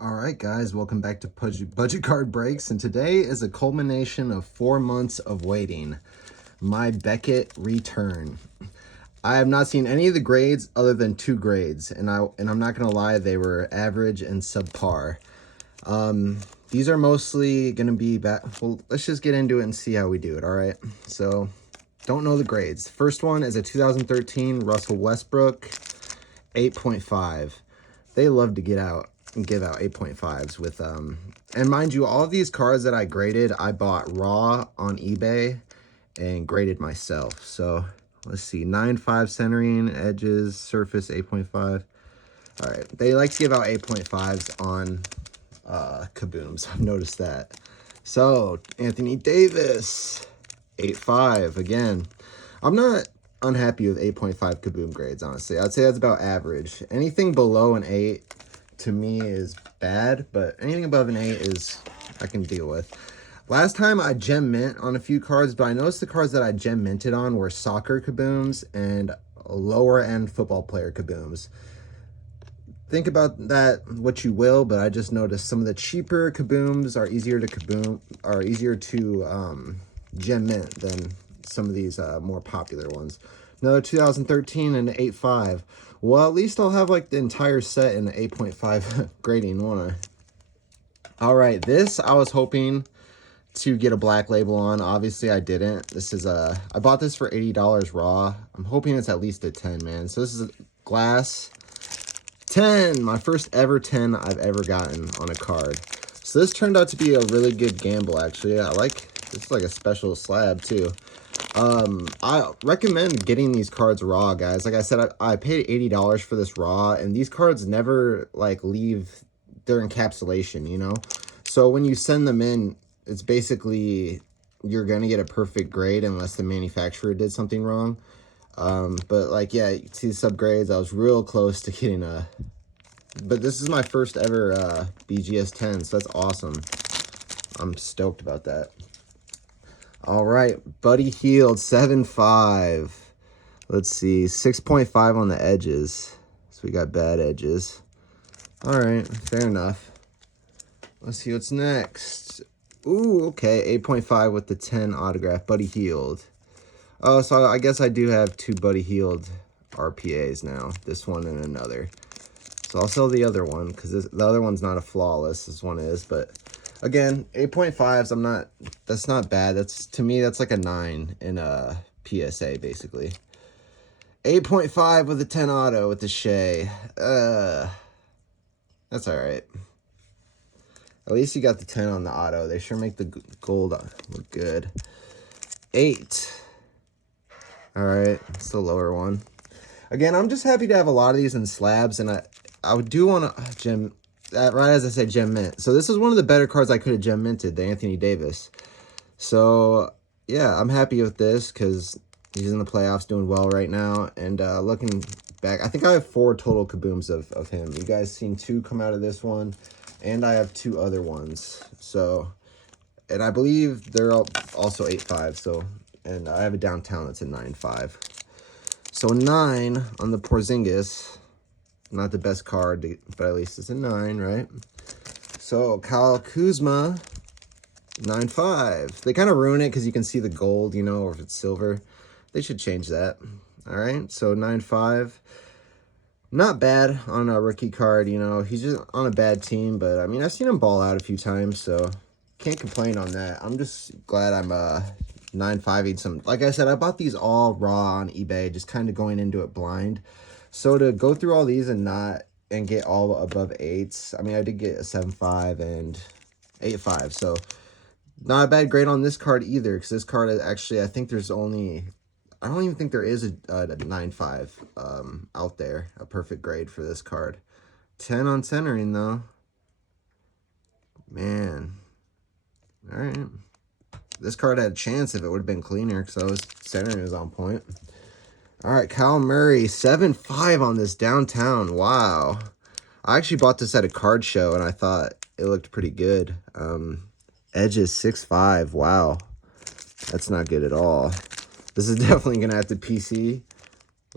All right, guys, welcome back to Budget Card Breaks, and today is a culmination of 4 months of waiting. My Beckett return. I have not seen any of the grades other than 2 grades, and I'm not gonna lie, they were average and subpar. These are mostly gonna be well, let's just get into it and see how we do it. All right, so don't know the grades. First one is a 2013 Russell Westbrook, 8.5. They love to get out and give out 8.5s with and mind you, all of these cards that I graded, I bought raw on eBay and graded myself. So let's see, 9.5 centering, edges, surface 8.5. All right, they like to give out 8.5s on kabooms. I've noticed that. So Anthony Davis, 8.5 again. I'm not unhappy with 8.5 kaboom grades, honestly. I'd say that's about average. Anything below an 8 to me is bad, but anything above an 8 is I can deal with. Last time I gem mint on a few cards, but I noticed the cards that I gem minted on were soccer kabooms and lower end football player kabooms. Think about that what you will, but I just noticed some of the cheaper kabooms are easier to gem mint than some of these more popular ones. Another 2013 and 8.5. Well, at least I'll have like the entire set in the 8.5 grading, won't I? All right, this I was hoping to get a black label on. Obviously, I didn't. This is I bought this for $80 raw. I'm hoping it's at least a 10, man. So this is a glass 10, my first ever 10 I've ever gotten on a card. So this turned out to be a really good gamble, actually. This is like a special slab too. I recommend getting these cards raw, guys. Like I said, I paid $80 for this raw, and these cards never like leave their encapsulation, you know? So when you send them in, it's basically you're gonna get a perfect grade unless the manufacturer did something wrong. But like, yeah, you see the subgrades, I was real close to getting but this is my first ever BGS 10, so that's awesome. I'm stoked about that. All right, Buddy Hield, 7.5. Let's see, 6.5 on the edges. So we got bad edges. All right, fair enough. Let's see what's next. Ooh, okay, 8.5 with the 10 autograph, Buddy Hield. Oh, so I guess I do have 2 Buddy Hield RPAs now. This one and another. So I'll sell the other one because the other one's not a flawless. This one is, but again, 8.5s. That's not bad. To me, that's like a 9 in a PSA basically. 8.5 with a 10 auto with the Shea. That's all right. At least you got the 10 on the auto. They sure make the gold look good. 8. All right, it's the lower one. Again, I'm just happy to have a lot of these in slabs, and I do want to gem, right as I said, gem mint. So this is one of the better cards I could have gem minted, the Anthony Davis. So yeah, I'm happy with this because he's in the playoffs doing well right now. And looking back, I think I have 4 total kabooms of him. You guys seen 2 come out of this one, and I have 2 other ones. So, and I believe they're also 8.5. So, and I have a downtown that's a 9.5. So 9 on the Porzingis. Not the best card, but at least it's a 9, right? So Kyle Kuzma, 9.5. They kind of ruin it because you can see the gold, you know, or if it's silver. They should change that. All right, so 9.5. Not bad on a rookie card, you know. He's just on a bad team, but I mean, I've seen him ball out a few times, so can't complain on that. I'm just glad I'm 9.5'd some. Like I said, I bought these all raw on eBay, just kind of going into it blind. So to go through all these and get all above 8s, I mean, I did get a 7.5 and 8.5, so not a bad grade on this card either, because this card is actually, I don't even think there is a 9.5 out there, a perfect grade for this card. 10 on centering, though. Man. All right. This card had a chance if it would have been cleaner, because centering was on point. All right, Kyle Murray, 7.5 on this downtown. Wow. I actually bought this at a card show, and I thought it looked pretty good. Edges, 6.5. Wow. That's not good at all. This is definitely going to have to PC.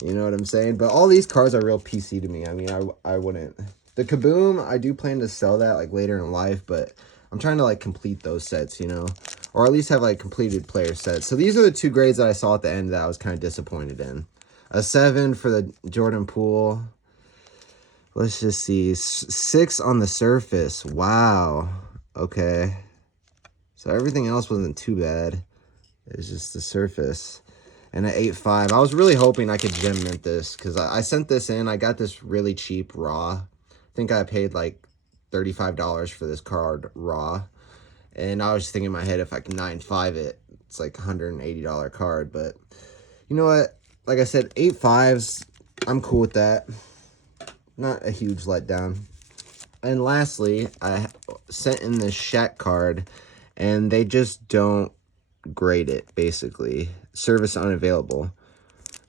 You know what I'm saying? But all these cards are real PC to me. I mean, I wouldn't The Kaboom, I do plan to sell that like later in life, but I'm trying to like complete those sets, you know, or at least have like completed player sets. So these are the two grades that I saw at the end that I was kind of disappointed in. A 7 for the Jordan Poole. Let's just see. 6 on the surface. Wow. Okay. So everything else wasn't too bad. It was just the surface. And an 8.5. I was really hoping I could gem mint this because I sent this in. I got this really cheap raw. I think I paid like $35 for this card raw. And I was just thinking in my head, if I can 9.5 it, it's like $180 card. But you know what? Like I said, 8.5s, I'm cool with that. Not a huge letdown. And lastly, I sent in this Shaq card, and they just don't grade it, basically. Service unavailable.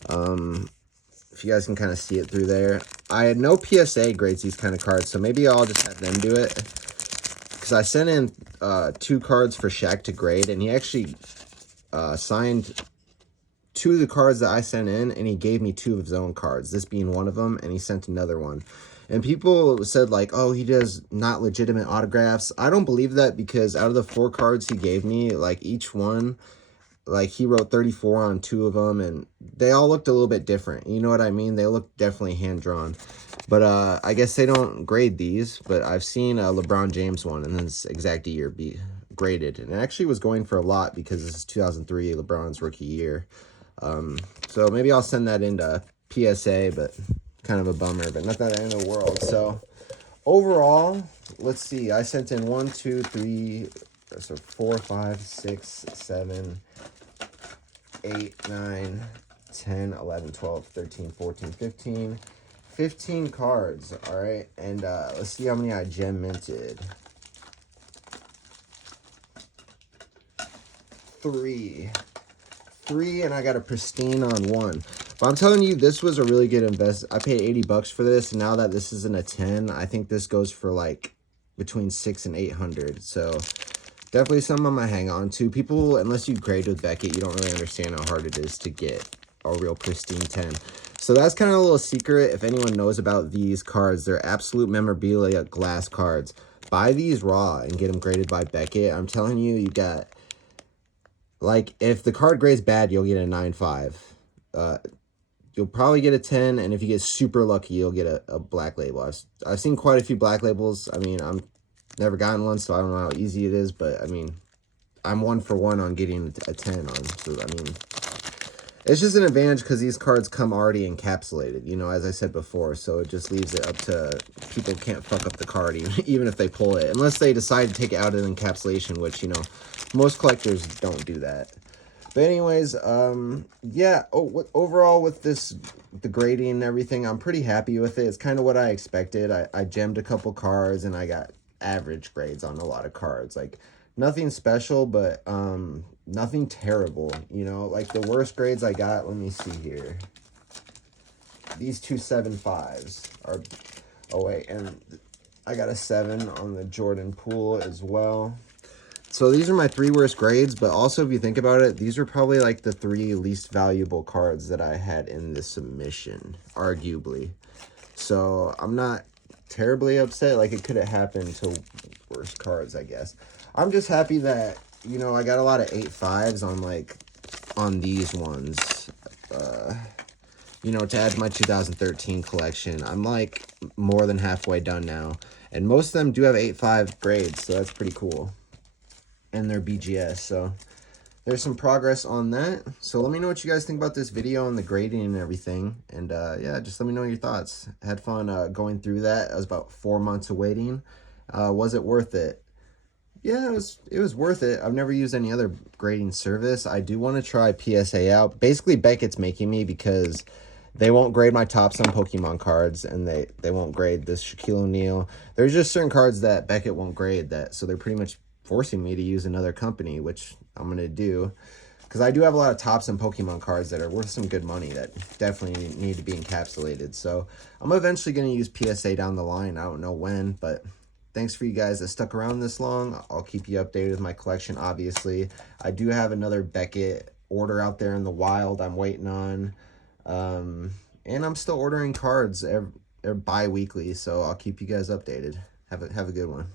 If you guys can kind of see it through there. I had no PSA grades these kind of cards, so maybe I'll just have them do it. Because I sent in 2 cards for Shaq to grade, and he actually signed 2 of the cards that I sent in, and he gave me 2 of his own cards, this being one of them, and he sent another one. And people said, like, oh, he does not legitimate autographs. I don't believe that, because out of the 4 cards he gave me, like, each one, like, he wrote 34 on 2 of them, and they all looked a little bit different. You know what I mean? They look definitely hand-drawn. But I guess they don't grade these, but I've seen a LeBron James one in this exact year be graded. And it actually was going for a lot, because this is 2003, LeBron's rookie year. So maybe I'll send that into PSA, but kind of a bummer, but not that end of the world. So overall, let's see. I sent in 1, 2, 3, so 4, 5, 6, 7, 8, 9, 10, 11, 12, 13, 14, 15. 15 cards, all right? And let's see how many I gem minted. 3, and I got a pristine on 1. But I'm telling you, this was a really good invest. I paid $80 for this, and now that this isn't a 10, I think this goes for like between 600 and 800. So definitely something I'm gonna hang on to. People, unless you grade with Beckett, you don't really understand how hard it is to get a real pristine 10. So that's kind of a little secret. If anyone knows about these cards, they're absolute memorabilia glass cards. Buy these raw and get them graded by Beckett. I'm telling you, you got, like, if the card grade's bad, you'll get a 9.5. You'll probably get a 10, and if you get super lucky, you'll get a black label. I've seen quite a few black labels. I mean, I'm never gotten one, so I don't know how easy it is, but I mean, I'm 1 for 1 on getting a 10 on. So I mean, it's just an advantage because these cards come already encapsulated, you know, as I said before. So it just leaves it up to people can't fuck up the card even if they pull it, unless they decide to take it out of the encapsulation, which, you know, most collectors don't do that. But anyways, yeah, overall with this, the grading and everything, I'm pretty happy with it. It's kind of what I expected. I gemmed a couple cards, and I got average grades on a lot of cards. Like, nothing special, but nothing terrible, you know? Like, the worst grades I got, let me see here. These 2 7.5s are, oh wait, and I got a 7 on the Jordan Poole as well. So these are my 3 worst grades, but also if you think about it, these are probably like the 3 least valuable cards that I had in this submission, arguably. So I'm not terribly upset. Like, it could have happened to worse cards, I guess. I'm just happy that, you know, I got a lot of 8.5s on, like, on these ones. You know, to add to my 2013 collection. I'm like more than halfway done now. And most of them do have 8.5 grades, so that's pretty cool. And they're BGS, so there's some progress on that. So let me know what you guys think about this video and the grading and everything. And yeah, just let me know your thoughts. Had fun going through that. It was about 4 months of waiting. Was it worth it? Yeah, it was worth it. I've never used any other grading service. I do want to try PSA out. Basically, Beckett's making me because they won't grade my tops on Pokemon cards, and they won't grade this Shaquille O'Neal. There's just certain cards that Beckett won't grade that, so they're pretty much forcing me to use another company, which I'm going to do. Because I do have a lot of tops and Pokemon cards that are worth some good money that definitely need to be encapsulated. So I'm eventually going to use PSA down the line. I don't know when, but thanks for you guys that stuck around this long. I'll keep you updated with my collection, obviously. I do have another Beckett order out there in the wild I'm waiting on. And I'm still ordering cards bi-weekly, so I'll keep you guys updated. Have a good one.